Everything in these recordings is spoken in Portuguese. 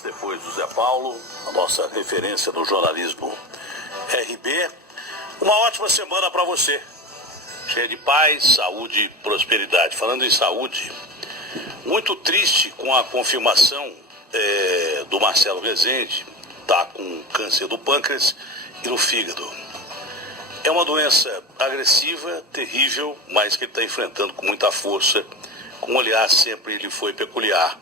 Depois do Zé Paulo, a nossa referência do jornalismo RB. Uma ótima semana para você. Cheia de paz, saúde e prosperidade. Falando em saúde, muito triste com a confirmação do Marcelo Rezende, está com câncer do pâncreas e no fígado. É uma doença agressiva, terrível, mas que ele está enfrentando com muita força, com um olhar sempre lhe foi peculiar.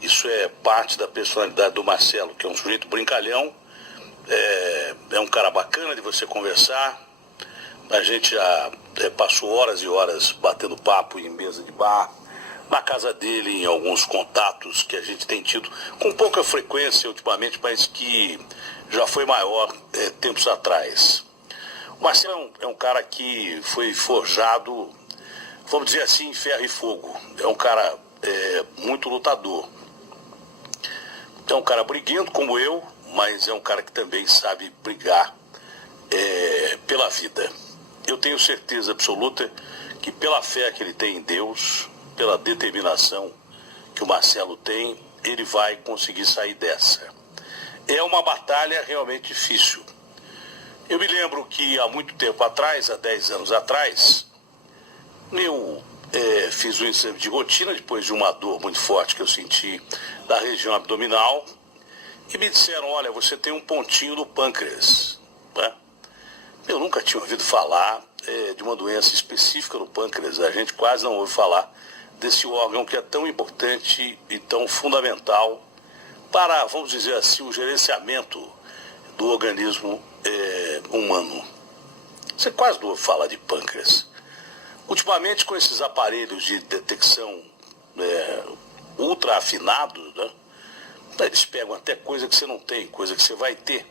Isso é parte da personalidade do Marcelo, que é um sujeito brincalhão, é um cara bacana de você conversar. A gente já passou horas e horas batendo papo em mesa de bar, na casa dele, em alguns contatos que a gente tem tido com pouca frequência ultimamente, mas que já foi maior tempos atrás. O Marcelo é um cara que foi forjado, vamos dizer assim, em ferro e fogo. É um cara muito lutador. É um cara briguento como eu, mas é um cara que também sabe brigar pela vida. Eu tenho certeza absoluta que pela fé que ele tem em Deus, pela determinação que o Marcelo tem, ele vai conseguir sair dessa. É uma batalha realmente difícil. Eu me lembro que há muito tempo atrás, há 10 anos atrás, eu fiz um exame de rotina depois de uma dor muito forte que eu senti na região abdominal e me disseram, olha, você tem um pontinho no pâncreas, né? Eu nunca tinha ouvido falar de uma doença específica no pâncreas. A gente quase não ouve falar desse órgão que é tão importante e tão fundamental para, vamos dizer assim, o gerenciamento do organismo humano. Você quase não ouve falar de pâncreas. Ultimamente, com esses aparelhos de detecção ultra afinados, né, eles pegam até coisa que você não tem, coisa que você vai ter.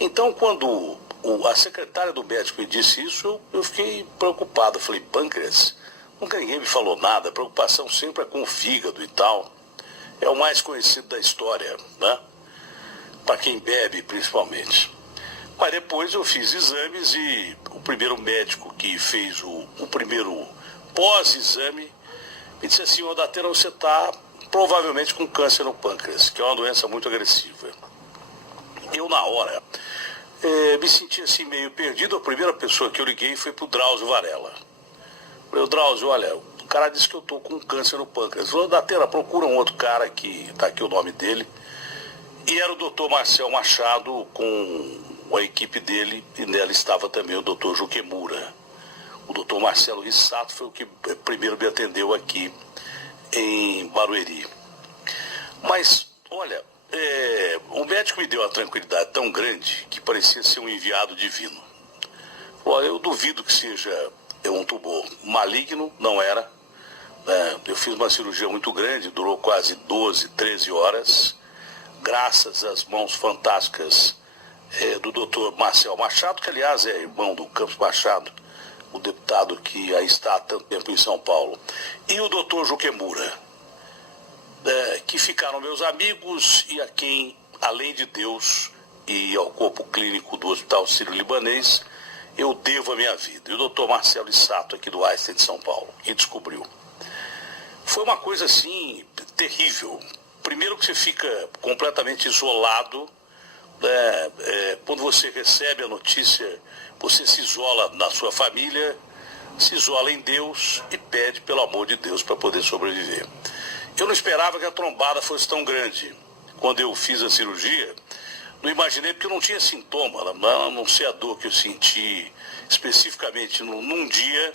Então, quando a secretária do médico me disse isso, eu fiquei preocupado. Eu falei, pâncreas? Nunca ninguém me falou nada. A preocupação sempre é com o fígado e tal. É o mais conhecido da história, né? Para quem bebe, principalmente. Mas depois eu fiz exames e o primeiro médico que fez o primeiro pós-exame me disse assim, ô Datena, você está provavelmente com câncer no pâncreas, que é uma doença muito agressiva. Eu, na hora, me senti assim meio perdido. A primeira pessoa que eu liguei foi pro Drauzio Varela. Falei, Drauzio, olha, o cara disse que eu estou com câncer no pâncreas. Falei, Datena, procura um outro cara que está aqui o nome dele. E era o doutor Marcel Machado com a equipe dele, e nela estava também o doutor Juquemura. O doutor Marcelo Rissato foi o que primeiro me atendeu aqui em Barueri. Mas, olha, o médico me deu uma tranquilidade tão grande que parecia ser um enviado divino. Olha, eu duvido que seja um tumor maligno, não era. Eu fiz uma cirurgia muito grande, durou quase 12, 13 horas, graças às mãos fantásticas do doutor Marcel Machado, que aliás é irmão do Campos Machado, o deputado que aí está há tanto tempo em São Paulo, e o doutor Juquemura, que ficaram meus amigos e a quem, além de Deus e ao corpo clínico do Hospital Sírio-Libanês, eu devo a minha vida. E o doutor Marcelo Rissato, aqui do Einstein de São Paulo, que descobriu. Foi uma coisa assim terrível. Primeiro que você fica completamente isolado. Quando você recebe a notícia, você se isola na sua família, se isola em Deus e pede pelo amor de Deus para poder sobreviver. Eu não esperava que a trombada fosse tão grande. Quando eu fiz a cirurgia, não imaginei, porque eu não tinha sintoma, a não ser a dor que eu senti especificamente num dia,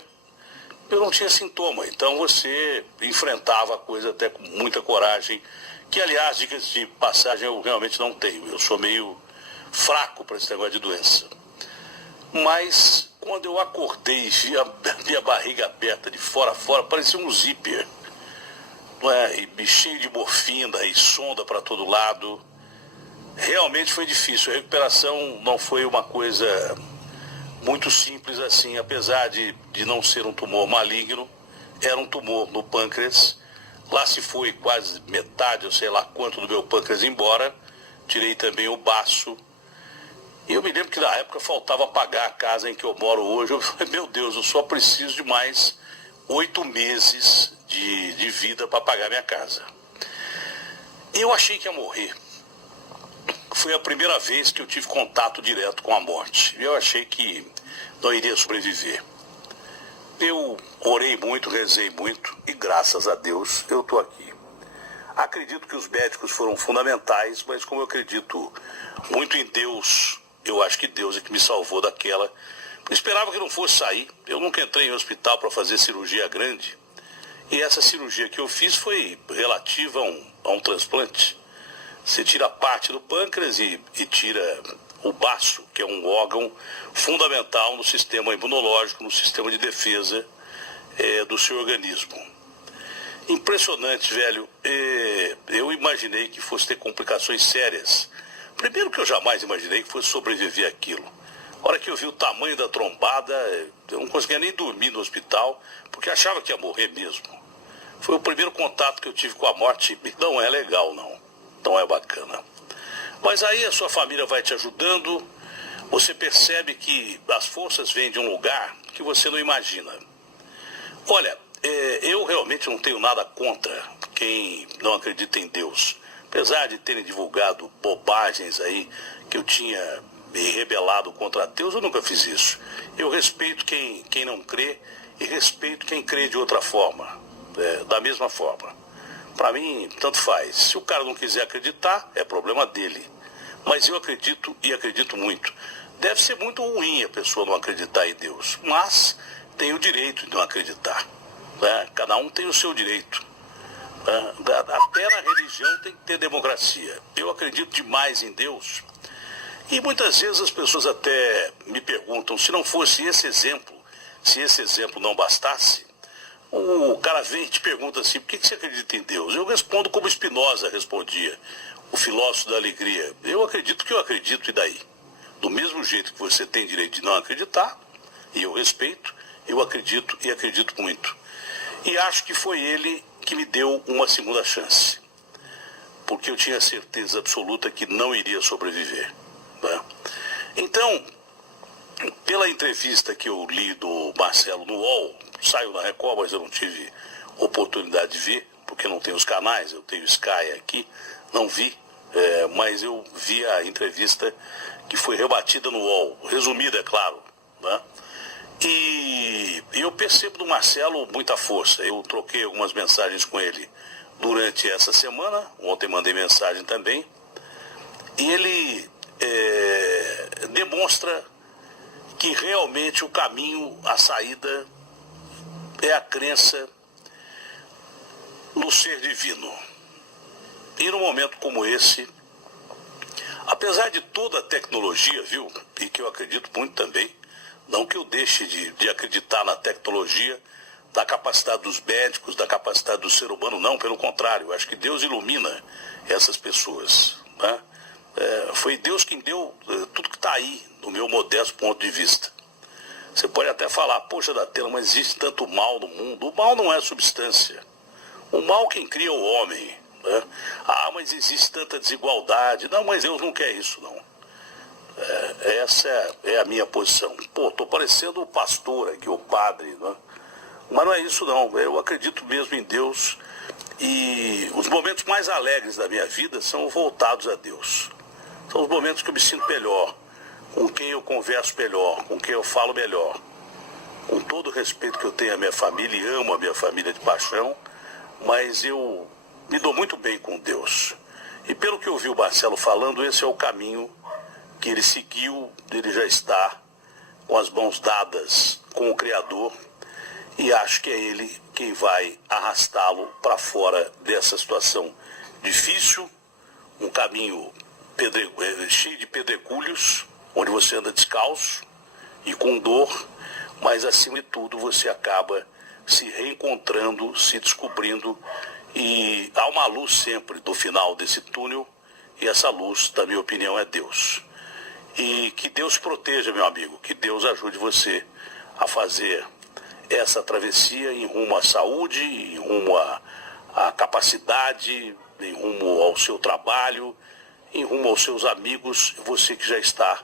eu não tinha sintoma. Então você enfrentava a coisa até com muita coragem, que aliás, dicas de passagem, eu realmente não tenho. Eu sou meio fraco para esse negócio de doença. Mas quando eu acordei e vi a minha barriga aberta de fora a fora, parecia um zíper. E cheio de morfina e sonda para todo lado. Realmente foi difícil. A recuperação não foi uma coisa muito simples assim, apesar de não ser um tumor maligno, era um tumor no pâncreas. Lá se foi quase metade, ou sei lá quanto, do meu pâncreas embora. Tirei também o baço. E eu me lembro que na época faltava pagar a casa em que eu moro hoje. Eu falei, meu Deus, eu só preciso de mais 8 meses de vida para pagar minha casa. Eu achei que ia morrer. Foi a primeira vez que eu tive contato direto com a morte. Eu achei que não iria sobreviver. Eu orei muito, rezei muito e graças a Deus eu estou aqui. Acredito que os médicos foram fundamentais, mas como eu acredito muito em Deus, eu acho que Deus é que me salvou daquela. Eu esperava que não fosse sair. Eu nunca entrei em hospital para fazer cirurgia grande. E essa cirurgia que eu fiz foi relativa a um transplante. Você tira parte do pâncreas e tira o baço, que é um órgão fundamental no sistema imunológico, no sistema de defesa do seu organismo. Impressionante, velho. Eu imaginei que fosse ter complicações sérias. Primeiro que eu jamais imaginei que fosse sobreviver àquilo. A hora que eu vi o tamanho da trombada, eu não conseguia nem dormir no hospital, porque achava que ia morrer mesmo. Foi o primeiro contato que eu tive com a morte e não é legal, não. Não é bacana. Mas aí a sua família vai te ajudando, você percebe que as forças vêm de um lugar que você não imagina. Olha, eu realmente não tenho nada contra quem não acredita em Deus. Apesar de terem divulgado bobagens aí, que eu tinha me rebelado contra Deus, eu nunca fiz isso. Eu respeito quem não crê e respeito quem crê de outra forma, da mesma forma. Para mim, tanto faz. Se o cara não quiser acreditar, é problema dele. Mas eu acredito e acredito muito. Deve ser muito ruim a pessoa não acreditar em Deus, mas tem o direito de não acreditar. Né? Cada um tem o seu direito. Até na religião tem que ter democracia. Eu acredito demais em Deus. E muitas vezes as pessoas até me perguntam, se não fosse esse exemplo, se esse exemplo não bastasse, o cara vem e te pergunta assim, por que você acredita em Deus? Eu respondo como Spinoza respondia, o filósofo da alegria. Eu acredito que eu acredito, e daí? Do mesmo jeito que você tem direito de não acreditar, e eu respeito, eu acredito e acredito muito. E acho que foi ele que me deu uma segunda chance. Porque eu tinha certeza absoluta que não iria sobreviver. Né? Então, pela entrevista que eu li do Marcelo no UOL, saiu na Record, mas eu não tive oportunidade de ver, porque não tenho os canais, eu tenho Sky aqui, não vi, mas eu vi a entrevista que foi rebatida no UOL, resumida, é claro, né? E eu percebo do Marcelo muita força. Eu troquei algumas mensagens com ele durante essa semana, ontem mandei mensagem também, e ele demonstra que realmente o caminho, a saída, é a crença no ser divino. E num momento como esse, apesar de toda a tecnologia, viu, e que eu acredito muito também, não que eu deixe de acreditar na tecnologia, da capacidade dos médicos, da capacidade do ser humano, não, pelo contrário, eu acho que Deus ilumina essas pessoas, né? Foi Deus quem deu tudo que está aí, do meu modesto ponto de vista. Você pode até falar, poxa, Datena, mas existe tanto mal no mundo. O mal não é substância. O mal quem cria é o homem. Né? Ah, mas existe tanta desigualdade. Não, mas Deus não quer isso, não. Essa é a minha posição. Pô, estou parecendo o pastor aqui, o padre, né? Mas não é isso, não. Eu acredito mesmo em Deus. E os momentos mais alegres da minha vida são voltados a Deus. São os momentos que eu me sinto melhor, com quem eu converso melhor, com quem eu falo melhor. Com todo o respeito que eu tenho à minha família, e amo a minha família de paixão, mas eu me dou muito bem com Deus. E pelo que eu vi o Marcelo falando, esse é o caminho que ele seguiu, ele já está com as mãos dadas com o Criador, e acho que é ele quem vai arrastá-lo para fora dessa situação difícil, um caminho cheio de pedregulhos, onde você anda descalço e com dor, mas acima de tudo você acaba se reencontrando, se descobrindo, e há uma luz sempre do final desse túnel, e essa luz, na minha opinião, é Deus. E que Deus proteja, meu amigo, que Deus ajude você a fazer essa travessia em rumo à saúde, em rumo à capacidade, em rumo ao seu trabalho, em rumo aos seus amigos, você que já está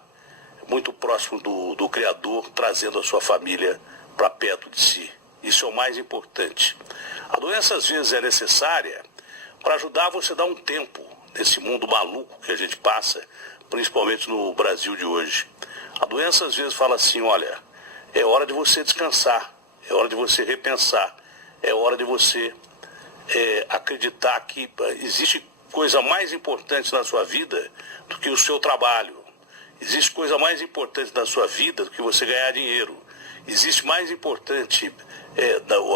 muito próximo do Criador, trazendo a sua família para perto de si. Isso é o mais importante. A doença às vezes é necessária para ajudar você a dar um tempo nesse mundo maluco que a gente passa, principalmente no Brasil de hoje. A doença às vezes fala assim, olha, é hora de você descansar, é hora de você repensar, é hora de você acreditar que existe coisa mais importante na sua vida do que o seu trabalho. Existe coisa mais importante na sua vida do que você ganhar dinheiro. Existe mais importante,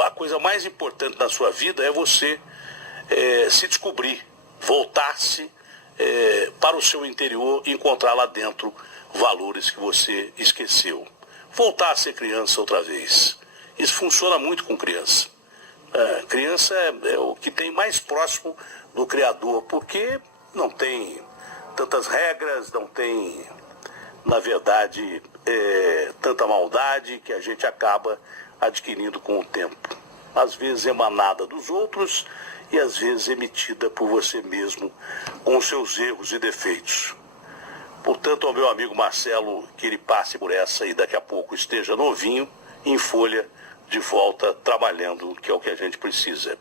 a coisa mais importante na sua vida é você se descobrir, voltar-se para o seu interior e encontrar lá dentro valores que você esqueceu. Voltar a ser criança outra vez. Isso funciona muito com criança. Criança é o que tem mais próximo do Criador, porque não tem tantas regras, não tem, na verdade, tanta maldade que a gente acaba adquirindo com o tempo. Às vezes emanada dos outros e às vezes emitida por você mesmo com os seus erros e defeitos. Portanto, ao meu amigo Marcelo, que ele passe por essa e daqui a pouco esteja novinho, em folha, de volta, trabalhando, que é o que a gente precisa.